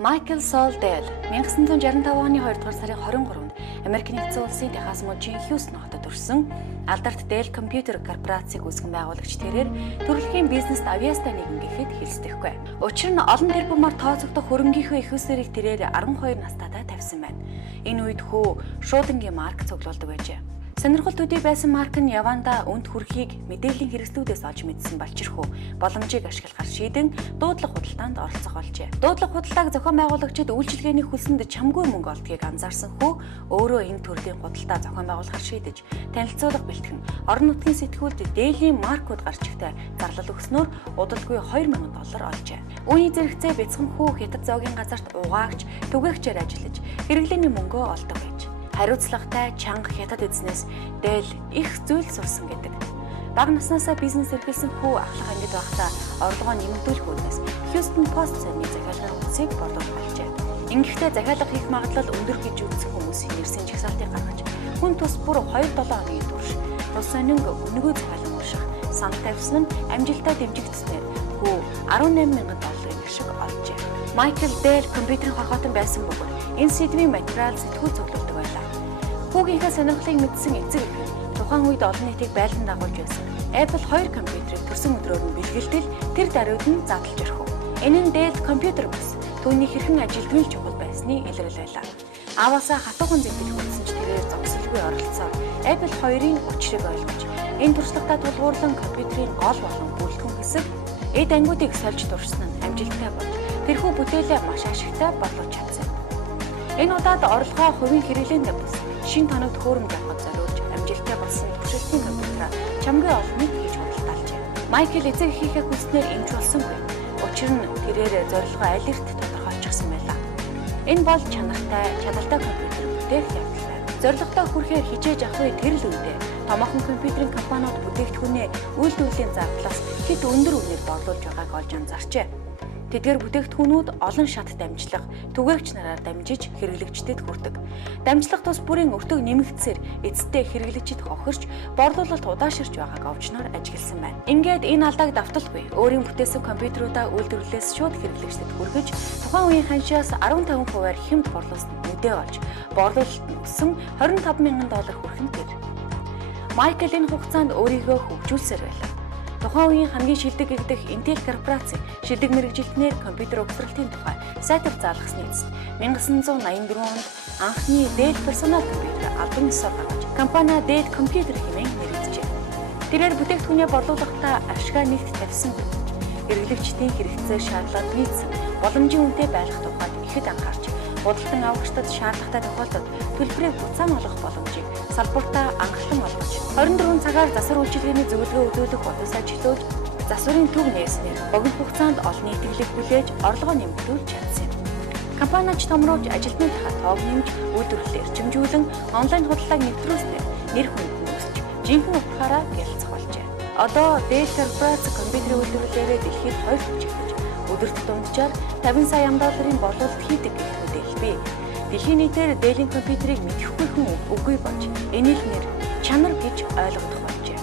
Michael Saul Dell 1965 оны 2 дугаар сарын 23-нд Америк нэгдсэн улсын Техас мужийн Хьюстон хотод төрсэн алдарт Dell компьютер корпорацийг үүсгэн байгуулагч тэрээр төрөлхийн бизнест авьяастай нэгэн гэхэд хэлсдэхгүй. Учир нь олон тэрбумаар тооцогдох хөрөнгөийнхөө их усэрийг тэрээр 12 настайдаа тавьсан байна. Энэ үед хүү шуудангийн марк цуглуулдаг байжээ. Сонирхол төдий байсан марк нь явандаа үнд хүрхийг мэдээллийн хэрэгслүүдээс олж мэдсэн балчирхүү боломжийг ашиглахар шийдэн дуудлага худалдаанд оролцох болжээ. Дуудлага худалдааг зохион байгуулагчид үйлчилгээний хүсэнд чамгүй мөнгө олдгийг анзаарсан хүү өөрөө энэ төрлийн худалдаа зохион байгуулахар шийдэж танилцуулга бэлтгэн орон нутгийн сэтгүүлд дээлийн маркууд гарч ихтэй зарлал өгснөөр удалгүй $2000 олжээ. Үүний зэрэгцээ бяцхан хүү хятад зоогийн газарт угаагч түгээгчээр ажиллаж хэрэглээний мөнгөө олдог байж. Хариуцлагатай чанга хятад эзнээс Dell их зүйл сурсан гэдэг. Бага наснаасаа бизнес эрхэлсэн хүү ахлах ангид байхдаа орлогоо нэмэгдүүлэх үүднээс Houston Post цайны захиалгын үсгийг борлуулж болжээ. Ингэхдээ захиалга хийх магадлал өндөр гэж үзсэн хүмүүсийн нэрсийн жагсаалтыг гаргаж хүн тус бүр 2-7 хоногийн турш тус сонинг өнгөө захиалган унших сан тавьсан нь амжилтаа дэмжигдснээр хүү $18,000 ашиг олжээ. Michael Dell компьютерийн хорхоотон байсан бөгөөд энэ сэдвийн материал сэтгүүл цуглуулдаг байлаа. Хүүгийнхээ сонирхлыг мэдсэн эцэг эх тухайн үед олон нийтийг байлдан дагуулж байсан Apple 2 компьютерийг төрсөн өдрөөр нь бэлгэлтэл тэр даруйд нь задлж өрхөв. Энэ нь Dell компьютер бас түүний хэрхэн ажилтг нь чухал байсны илрэл байлаа. Ааваасаа хатуухан зэвдэл хүрсэн ч тэрээр зогсолгүй оролцоод Apple 2-ын учрыг ойлгож энэ туршлагатай тулгуурлан компьютерийн гол болон бүрэлдэхүүн хэсэг эд ангиудыг сольж дурсан нь амжилттай болж тэрхүү бүтээлээ маш ашигтай борлуулж чадсан. Энэ удаад орлогоо хувийн хэрэглээнд бус шин тоног төхөөрөмж авахд зориулж амжилттай болсон туршилтын компьютераа чамгийн олныг хийж худалдаалжээ. Майкл эцэг эхийнхээ хүснээр эмч болсонгүй. Учир нь тэрээр зорилгоо аль эрт тодорхойлчихсан байлаа. Энэ бол чанартай, чадaltaй компьютер бүтээх явдал байв. Зорилготой хүрэхээр хичээж авах үе тэр л үедээ томоохон компьютерийн компаниуд бүтээгдэхүүнээ үйлдвэрлэлийн зардлаас хэд өндөр үнээр борлуулж байгааг олж анзаарчээ. Тэдгээр бүтээгдэхүүнүүд олон шат дамжлах, түгээгч нараар дамжиж хэрэглэгчдэд хүрдэг. Дамжлах тус бүрийн өртөг нэмэгдсээр эцэстээ хэрэглэгчид хохирч, борлуулалт удаашрч байгааг овчноор ажигласан байна. Ингээд энэ алдааг давталгүй өөрийн бүтээсэн компьютеруудаа үйлдвэрлэлээс шууд хэрэглэгчдэд хүргэж, тухайн үеийн ханшаас 15%-аар хэмт борлуулсан үдээ олж, борлуулалт нь өссөн $25,000 хүрэхэд гэр. Майкл энэ хугацаанд өөрийгөө хөгжүүлсээр байлаа. Тухайн үеийн хамгийн шилдэг гэгдэх Intel корпорац шилдэг мэргэжилтнээр компьютер угсралтын тухай сайтар заалгасны эцэст 1984 онд анхны Dell персонал компьютер албан ёсоор гаргаж компани Dell компьютер хэмээн нэрийджээ. Тэрээр бүтээгдэхүүнээ борлуулахдаа ашгаа нэгт тавьсангүй. Хэрэглэгчдийн хэрэгцээ шаардлага нийцсэн боломжийн үнэтэй байх тухайд ихэд анхаарч худалдан авагчдад шаардлагатай тохиолдолд төлбөрийг буцаан олгох боломжийг салбартаа анхлан олгож 24 цагаар засвар үйлчилгээний зөвлөгөө өгүүлэх бодис ажиллуулж засварын төв нээснээр богино хугацаанд олон нийтгэлийг хүлээж орлогоо нэмэгдүүлж чадсан юм. Компаниуд томруулж ажилтнуудынхаа тоог нэмж үйлдвэрлэлээр чимжүүлэн онлайн худалдааг нэвтрүүлснээр нэр хүнд нь өсч жинхэнэ утгаараа гялцах болжээ. Одоо Dell корпорац компьютерийн үйлдвэрлэлээр дэлхийд 2 хүчтэй өдөрт дунджаар $50 сая борлуулалт хийдэг гэх мэдээлэлгүй. Дэлхийн нийтээр Dell-ийн компьютерийг мэдэхгүй хүн үгүй болж энийг нэр чанар гэж ойлгох болжээ.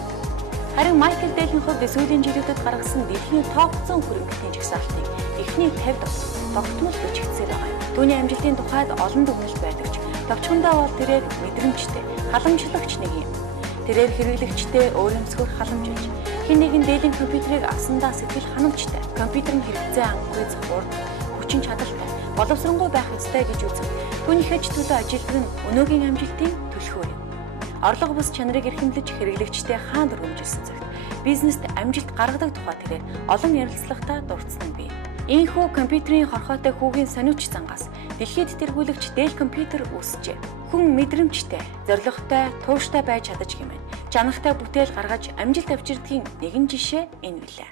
Харин Michael Dell-ийн хувьд сүүлийн жилүүдэд гаргасан дэлхийн топ 100 хөрөнгөний жагсаалтыг эхний 50 дахь тогтмол бичигдсээр байгаа юм. Түүний амжилтын тухайд олон дүгнэлт байдаг ч товчхондоо бол тэрээр мэдрэмжтэй, халамжлагч нэг юм. Тэрээр хэрэглэгчтэй өөрөмсгөр халамжилж хэн нэгэн Dell-ийн компьютерийг авсандаа сэтгэл ханамжтай, компьютерын хэрэгцээ анхгүйц хурд, хүчин чадалтай, боловсронгуй байх ёстой гэж үзэх. Түүний хэж төлөө ажилтг нь өнөөгийн амжилтын төлхөө юм. Орлого бус чанарыг эрхэмлэж хэрэглэгчтэй хаан дургамжилсан цагт бизнест амжилт гаргадаг тухай тэрээр олон ярилцлагатай дурдсан бий. Ийхүү компьютерийн хорхоотой хүүгийн сониуч зангаас дэлхийд тэргүүлэгч Dell компьютер үүсжээ. Хүн мэдрэмжтэй, зорилготой, тууштай байж чадаж хэмээн чанартай бүтээл гаргаж амжилт авчирдгийн нэгэн жишээ энэ билээ.